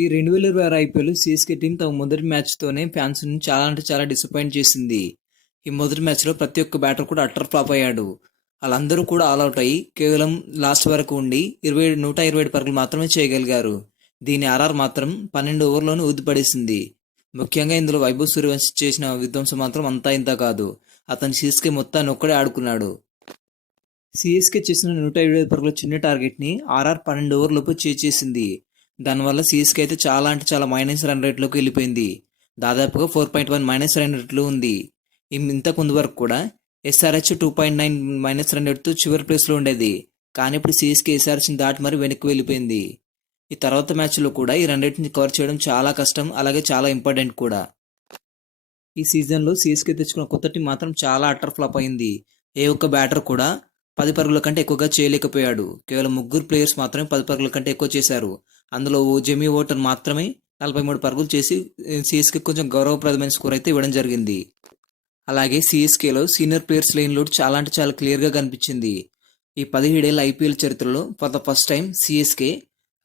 ఈ 2026 IPL CSK team తమ మొదటి మ్యాచ్తోనే ఫ్యాన్స్ని చాలా అంటే చాలా డిసప్పాయింట్ చేసింది. ఈ మొదటి మ్యాచ్లో ప్రతి ఒక్క బ్యాటర్ కూడా అట్టర్ ఫ్లాప్ అయ్యాడు. వాళ్ళందరూ కూడా ఆల్అవుట్ అయ్యి కేవలం లాస్ట్ వరకు ఉండి 127 పరుగులు మాత్రమే చేయగలిగారు. దీని ఆర్ఆర్ మాత్రం 12 ఓవర్లోనే ఊదిపడేసింది. ముఖ్యంగా ఇందులో వైభవ్ సూర్యవంశీ చేసిన విధ్వంసం మాత్రం అంతా ఇంత కాదు. అతను సీఎస్కే మొత్తాన్ని ఒక్కడే ఆడుకున్నాడు. సీఎస్కే చేసిన 125 పరుగుల చిన్న టార్గెట్ని ఆర్ఆర్ 12 ఓవర్లోపు చేసేసింది. దానివల్ల సీఎస్కే అయితే చాలా అంటే చాలా మైనస్ రన్ రేట్లోకి వెళ్ళిపోయింది. దాదాపుగా 4.1 మైనస్ రన్ రేట్లో ఉంది. ఇంతకు ముందు వరకు కూడా ఎస్ఆర్హెచ్ 2.9 మైనస్ రన్ రేట్తో చివరి ప్లేస్లో ఉండేది. కానీ ఇప్పుడు సీఎస్కే ఎస్ఆర్హెచ్ని దాటి మరి వెనక్కి వెళ్ళిపోయింది. ఈ తర్వాత మ్యాచ్లో కూడా ఈ రన్ రేట్ని కవర్ చేయడం చాలా కష్టం, అలాగే చాలా ఇంపార్టెంట్ కూడా. ఈ సీజన్లో సీఎస్కే తెచ్చుకున్న కొత్త టీం మాత్రం చాలా అట్టర్ ఫ్లాప్ అయింది. ఏ ఒక్క బ్యాటర్ కూడా 10 పరుగుల కంటే ఎక్కువగా చేయలేకపోయాడు. కేవలం 3 ప్లేయర్స్ మాత్రమే 10 పరుగుల కంటే ఎక్కువ చేశారు. అందులో జెమీ ఓటర్ మాత్రమే 43 పరుగులు చేసి సీఎస్కే కొంచెం గౌరవప్రదమైన స్కోర్ అయితే ఇవ్వడం జరిగింది. అలాగే సీఎస్కేలో సీనియర్ ప్లేయర్స్ లైన్ లోడ్ చాలా అంటే చాలా క్లియర్గా కనిపించింది. ఈ 17 ఏళ్ల ఐపీఎల్ చరిత్రలో for the first time CSK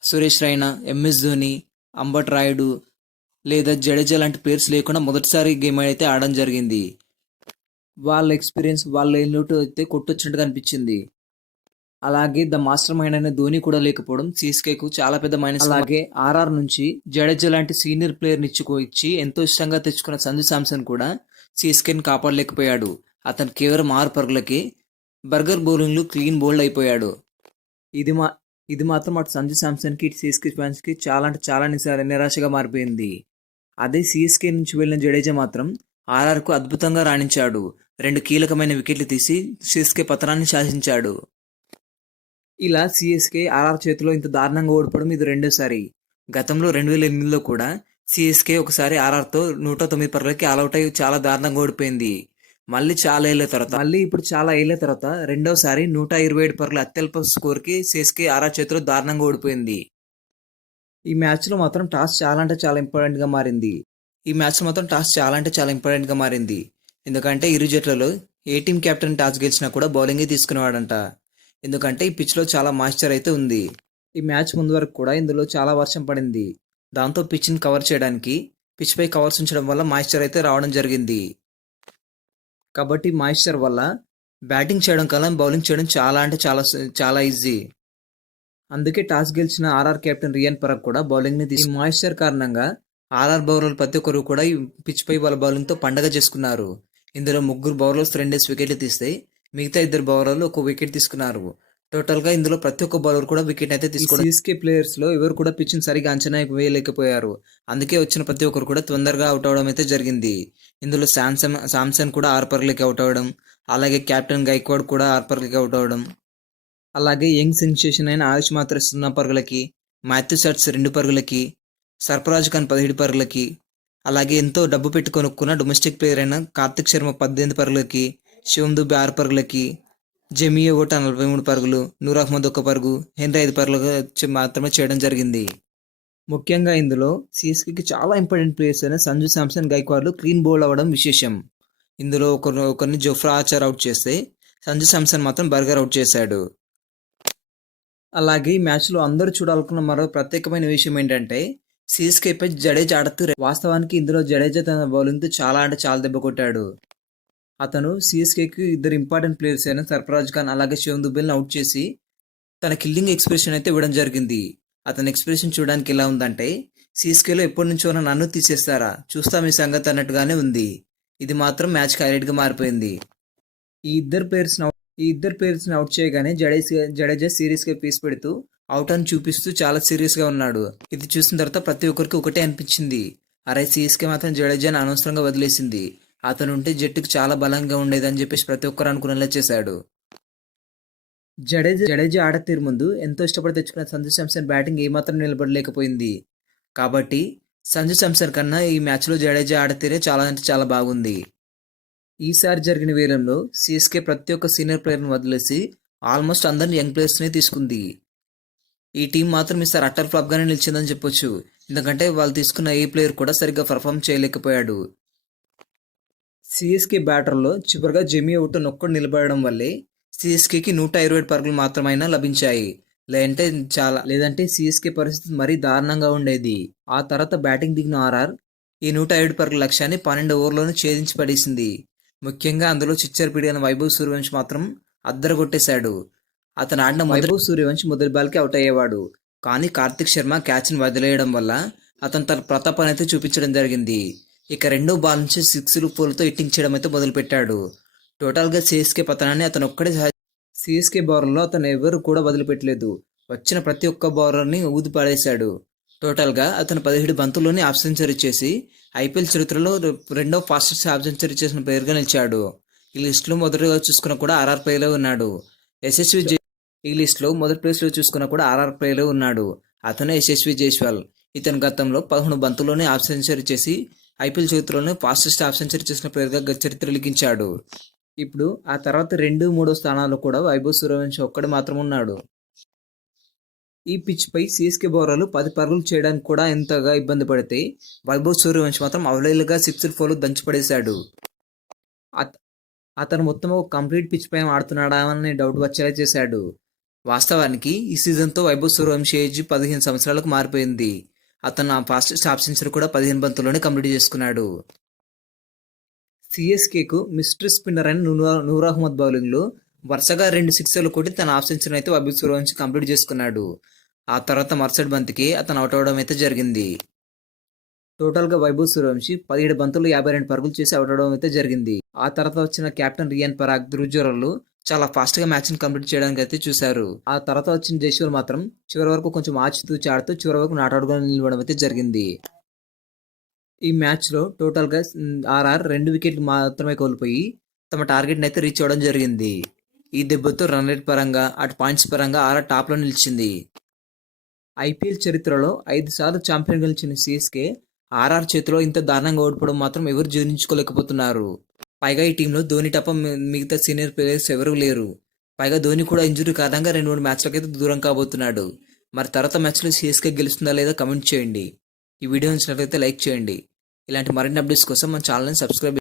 Suresh Raina, MS Dhoni, Ambati Rayudu లేదా జడేజా లాంటి ప్లేయర్స్ లేకుండా మొదటిసారి గేమ్ అయితే ఆడడం జరిగింది. వాళ్ళ ఎక్స్పీరియన్స్ వాళ్ళ లైన్ లోడ్ అయితే కొట్టొచ్చినట్టుగా అనిపించింది. అలాగే ద మాస్టర్ మైండ్ అనే ధోని కూడా లేకపోవడం సీఎస్కేకు చాలా పెద్ద మైనస్. అలాగే ఆర్ఆర్ నుంచి జడేజా లాంటి సీనియర్ ప్లేయర్ ఇచ్చి ఎంతో ఇష్టంగా తెచ్చుకున్న సంజు శాంసన్ కూడా సీఎస్కేని కాపాడలేకపోయాడు. అతను కేవలం 6 పరుగులకి బర్గర్ బౌలింగ్లు క్లీన్ బౌల్డ్ అయిపోయాడు. ఇది మాత్రం అటు సంజు శాంసన్కి ఇటు సీఎస్కే ఫ్యాన్స్కి చాలా అంటే చాలా నిరాశగా మారిపోయింది. అదే సీఎస్కే నుంచి వెళ్ళిన జడేజా మాత్రం ఆర్ఆర్కు అద్భుతంగా రాణించాడు. 2 కీలకమైన వికెట్లు తీసి సీఎస్కే పతనాన్ని శాసించాడు. ఇలా సీఎస్కే ఆర్ఆర్ చేతిలో ఇంత దారుణంగా ఓడిపోవడం ఇది రెండోసారి. గతంలో 2008లో కూడా సీఎస్కే ఒకసారి ఆర్ఆర్తో 109 పరుగులకి ఆల్అవుట్ అయ్యి చాలా దారుణంగా ఓడిపోయింది. మళ్ళీ ఇప్పుడు చాలా ఏళ్ల తర్వాత రెండోసారి 127 పరుగుల అత్యల్ప స్కోర్కి సీఎస్కే ఆర్ఆర్ చేతిలో దారుణంగా ఓడిపోయింది. ఈ మ్యాచ్లో మాత్రం టాస్ చాలా అంటే చాలా ఇంపార్టెంట్గా మారింది. ఎందుకంటే ఇరు జట్లలో ఏ టీం కెప్టెన్ టాస్ గెలిచినా కూడా బౌలింగే తీసుకునేవాడంట. ఎందుకంటే ఈ పిచ్లో చాలా మాయిశ్చర్ అయితే ఉంది. ఈ మ్యాచ్ ముందు వరకు కూడా ఇందులో చాలా వర్షం పడింది. దాంతో పిచ్ని కవర్ చేయడానికి పిచ్పై కవర్స్ ఉంచడం వల్ల మాయిశ్చర్ అయితే రావడం జరిగింది. కాబట్టి మాయిశ్చర్ వల్ల బ్యాటింగ్ చేయడం కన్నా బౌలింగ్ చేయడం చాలా అంటే చాలా ఈజీ. అందుకే టాస్ గెలిచిన ఆర్ఆర్ కెప్టెన్ రియాన్ పరాగ్ కూడా బౌలింగ్ని తీసి మాయిశ్చర్ కారణంగా ఆర్ఆర్ బౌలర్లు ప్రతి ఒక్కరు కూడా ఈ పిచ్పై వాళ్ళ బౌలింగ్తో పండగ చేసుకున్నారు. ఇందులో 3 బౌలర్స్ 2 వికెట్లు తీస్తే మిగతా 2 బౌలర్లు 1 వికెట్ తీసుకున్నారు. టోటల్గా ఇందులో ప్రతి ఒక్క బౌలర్ కూడా వికెట్ అయితే తీసుకోవడం. సీఎస్కే ప్లేయర్స్లో ఎవరు కూడా పిచ్ని సరిగా అంచనా వేయలేకపోయారు. అందుకే వచ్చిన ప్రతి ఒక్కరు కూడా తొందరగా అవుట్ అవడం అయితే జరిగింది. ఇందులో శాంసన్ కూడా 6 పరుగులకి అవుట్ అవ్వడం, అలాగే కెప్టెన్ గైక్వాడ్ కూడా 6 పరుగులకి అవుట్ అవ్వడం, అలాగే యంగ్ సెన్సేషన్ అయిన ఆయుష్ మాత్రం 0 పరుగులకి, మాథ్యూ సట్స్ 2 పరుగులకి, సర్ఫరాజ్ ఖాన్ 17 పరుగులకి, అలాగే ఎంతో డబ్బు పెట్టి కొనుక్కున్న డొమెస్టిక్ ప్లేయర్ అయిన కార్తిక్ శర్మ 18 పరుగులకి, శివం దుబే 6 పరుగులకి, జెమియో ఓటా 43 పరుగులు, నూర్ అహ్మద్ 1 పరుగు, హెన్రీ 5 పరుగులు మాత్రమే చేయడం జరిగింది. ముఖ్యంగా ఇందులో సీఎస్కేకి చాలా ఇంపార్టెంట్ ప్లేయర్స్ అయిన సంజు శాంసన్, గైక్వాడ్లు క్లీన్ బౌల్ అవ్వడం విశేషం. ఇందులో ఒకరిని జోఫ్రా ఆర్చర్ అవుట్ చేస్తే సంజు శాంసన్ మాత్రం బర్గర్ అవుట్ చేశాడు. అలాగే ఈ మ్యాచ్లో అందరూ చూడాలనుకున్న మరో ప్రత్యేకమైన విషయం ఏంటంటే సీఎస్కేపై జడేజా ఆడుతూ వాస్తవానికి ఇందులో జడేజా తన బౌలింగ్తో చాలా అంటే చాలా దెబ్బ కొట్టాడు. అతను సీఎస్కేకి 2 ఇంపార్టెంట్ ప్లేయర్స్ అయిన సర్ఫరాజ్ ఖాన్ అలాగే శివం దుబేల్ని అవుట్ చేసి తన కిల్లింగ్ ఎక్స్ప్రెషన్ అయితే ఇవ్వడం జరిగింది. అతని ఎక్స్ప్రెషన్ చూడడానికి ఎలా ఉందంటే సీఎస్కేలో ఎప్పటి నుంచో నన్ను తీసేస్తారా, చూస్తాం ఈ సంగతి అన్నట్టుగానే ఉంది. ఇది మాత్రం మ్యాచ్కి హైలైట్గా మారిపోయింది. ఈ ఇద్దరు ప్లేయర్స్ని అవుట్ చేయగానే జడేజా సీరియస్గా ఫేస్ పెడుతూ అవుట్ అని చూపిస్తూ చాలా సీరియస్గా ఉన్నాడు. ఇది చూసిన తర్వాత ప్రతి ఒక్కరికి ఒకటే అనిపించింది, అరే సీఎస్కే మాత్రం జడేజాని అనవసరంగా వదిలేసింది, అతను ఉంటే జట్టుకు చాలా బలంగా ఉండేదని చెప్పేసి ప్రతి ఒక్కరు అనుకునేలా చేశాడు. జడేజా ఆడతీరు ముందు ఎంతో ఇష్టపడి తెచ్చుకున్న సంజు శాంసన్ బ్యాటింగ్ ఏమాత్రం నిలబడలేకపోయింది. కాబట్టి సంజు శాంసన్ కన్నా ఈ మ్యాచ్లో జడేజా ఆడతీరే చాలా అంటే చాలా బాగుంది. ఈసారి జరిగిన వేలంలో సీఎస్కే ప్రతి ఒక్క సీనియర్ ప్లేయర్ని వదిలేసి ఆల్మోస్ట్ అందరిని యంగ్ ప్లేయర్స్నే తీసుకుంది. ఈ టీం మాత్రం ఈసారి అట్టర్ ఫ్లాప్గానే నిలిచిందని చెప్పొచ్చు. ఎందుకంటే వాళ్ళు తీసుకున్న ఏ ప్లేయర్ కూడా సరిగ్గా పర్ఫామ్ చేయలేకపోయాడు. సీఎస్కే బ్యాటర్లో చివరిగా జెమీ అవుట్ ఒక్కడు నిలబడడం వల్లే సీఎస్కేకి 127 పరుగులు మాత్రమైనా లభించాయి. లేదంటే సిఎస్కే పరిస్థితి మరీ దారుణంగా ఉండేది. ఆ తర్వాత బ్యాటింగ్ దిగిన ఆర్ఆర్ ఈ 107 పరుగుల లక్ష్యాన్ని 12 ఓవర్లోనే ఛేదించి పడేసింది. ముఖ్యంగా అందులో చిచ్చర్ పిడిగిన వైభవ్ సూర్యవంశ్ మాత్రం అద్దరగొట్టేశాడు. అతను ఆడిన వైభవ్ సూర్యవంశ్ మొదటి బాల్కి అవుట్ అయ్యేవాడు. కానీ కార్తిక్ శర్మ క్యాచ్ని వదిలేయడం వల్ల అతను తన ప్రతాపాన్ని అయితే చూపించడం జరిగింది. ఇక రెండో బాల్ నుంచి సిక్స్లు ఫోర్లతో హిట్టింగ్ చేయడం అయితే మొదలుపెట్టాడు. టోటల్గా సిఎస్కే పతనాన్ని అతను ఒక్కడే సిఎస్కే బౌలర్లో అతను ఎవరు కూడా వదిలిపెట్టలేదు. వచ్చిన ప్రతి ఒక్క బౌలర్ని ఊది పడేశాడు. టోటల్గా అతను 17 బంతుల్లోనే హాఫ్ సెంచరీ చేసి ఐపీఎల్ చరిత్రలో రెండో ఫాస్టెస్ట్ హాఫ్ సెంచరీ చేసిన ప్లేయర్గా నిలిచాడు. ఈ లిస్టులో మొదటిగా చూసుకున్నా కూడా ఆర్ఆర్ ప్లేలో ఉన్నాడు. ఈ లిస్టులో మొదటి ప్లేస్లో చూసుకున్నా కూడా ఆర్ఆర్ ప్లేలో ఉన్నాడు. అతను యశస్వి జైస్వాల్. ఇతను గతంలో 11 బంతుల్లోనే హాఫ్ సెంచరీ చేసి ఐపీఎల్ చరిత్రలోనే ఫాస్టెస్ట్ హాఫ్ సెంచరీ చేసిన ప్లేయర్గా చరిత్ర లిఖించాడు. ఇప్పుడు ఆ తర్వాత 2, 3 స్థానాల్లో కూడా వైభవ్ సూర్యవంశి ఒక్కడే మాత్రం ఉన్నాడు. ఈ పిచ్ పై సిఎస్కే బౌలర్లు 10 పరుగులు చేయడానికి కూడా ఎంతగా ఇబ్బంది పడితే వైభవ్ సూర్యవంశి మాత్రం అవలేలుగా 6 4 దంచిపడేశాడు. అతను మొత్తం ఒక కంప్లీట్ పిచ్ పైన ఆడుతున్నాడా అనే డౌట్ వచ్చేలా చేశాడు. వాస్తవానికి ఈ సీజన్తో వైభవ్ సూర్యవంశి ఏజ్ 15 సంవత్సరాలకు మారిపోయింది. అతను ఆ ఫాస్టెస్ట్ హాఫ్ సెంచరీ కూడా 15 బంతుల్లోనే కంప్లీట్ చేసుకున్నాడు. సిఎస్కేకు మిస్టర్ స్పిన్నర్ అయిన నూర్ అహ్మద్ బౌలింగ్లో వరుసగా 2 సిక్సర్లు కొట్టి తన హాఫ్ సెంచరీ అయితే వైభవ్ సూర్యవంశి కంప్లీట్ చేసుకున్నాడు. ఆ తర్వాత మరుసటి బంతికి అతను అవుట్ అవడం అయితే జరిగింది. టోటల్గా వైభవ్ సూర్యవంశి 17 బంతులు 52 పరుగులు చేసి అవుట్ అవడం అయితే జరిగింది. ఆ తర్వాత వచ్చిన కెప్టెన్ రియాన్ పరాగ్, ధ్రువ్ జురెల్ చాలా ఫాస్ట్గా మ్యాచ్ని కంప్లీట్ చేయడానికి అయితే చూశారు. ఆ తర్వాత వచ్చిన జైస్వాల్ మాత్రం చివరి వరకు కొంచెం ఆచితూచి ఆడుతూ చివరి వరకు నాట్అవుట్గా నిలవడం అయితే జరిగింది. ఈ మ్యాచ్లో టోటల్గా ఆర్ఆర్ 2 వికెట్లు మాత్రమే కోల్పోయి తమ టార్గెట్ని అయితే రీచ్ అవ్వడం జరిగింది. ఈ దెబ్బతో రన్ రేట్ పరంగా అటు పాయింట్స్ పరంగా ఆర్ఆర్ టాప్లో నిలిచింది. ఐపీఎల్ చరిత్రలో 5 సార్లు ఛాంపియన్ గెలిచిన సిఎస్కే ఆర్ఆర్ చేతిలో ఇంత దారుణంగా ఓడిపోవడం మాత్రం ఎవరు జీర్ణించుకోలేకపోతున్నారు. పైగా ఈ టీంలో ధోని తప్ప మిగతా సీనియర్ ప్లేయర్స్ ఎవరూ లేరు. పైగా ధోని కూడా ఇంజురీ కారణంగా 2-3 మ్యాచ్లకైతే దూరం కాబోతున్నాడు. మరి తర్వాత మ్యాచ్లో సిఎస్కే గెలుస్తుందా లేదా కమెంట్ చేయండి. ఈ వీడియో నచ్చినట్లయితే లైక్ చేయండి. ఇలాంటి మరిన్ని అప్డేట్స్ కోసం మన ఛానల్ని సబ్స్క్రైబ్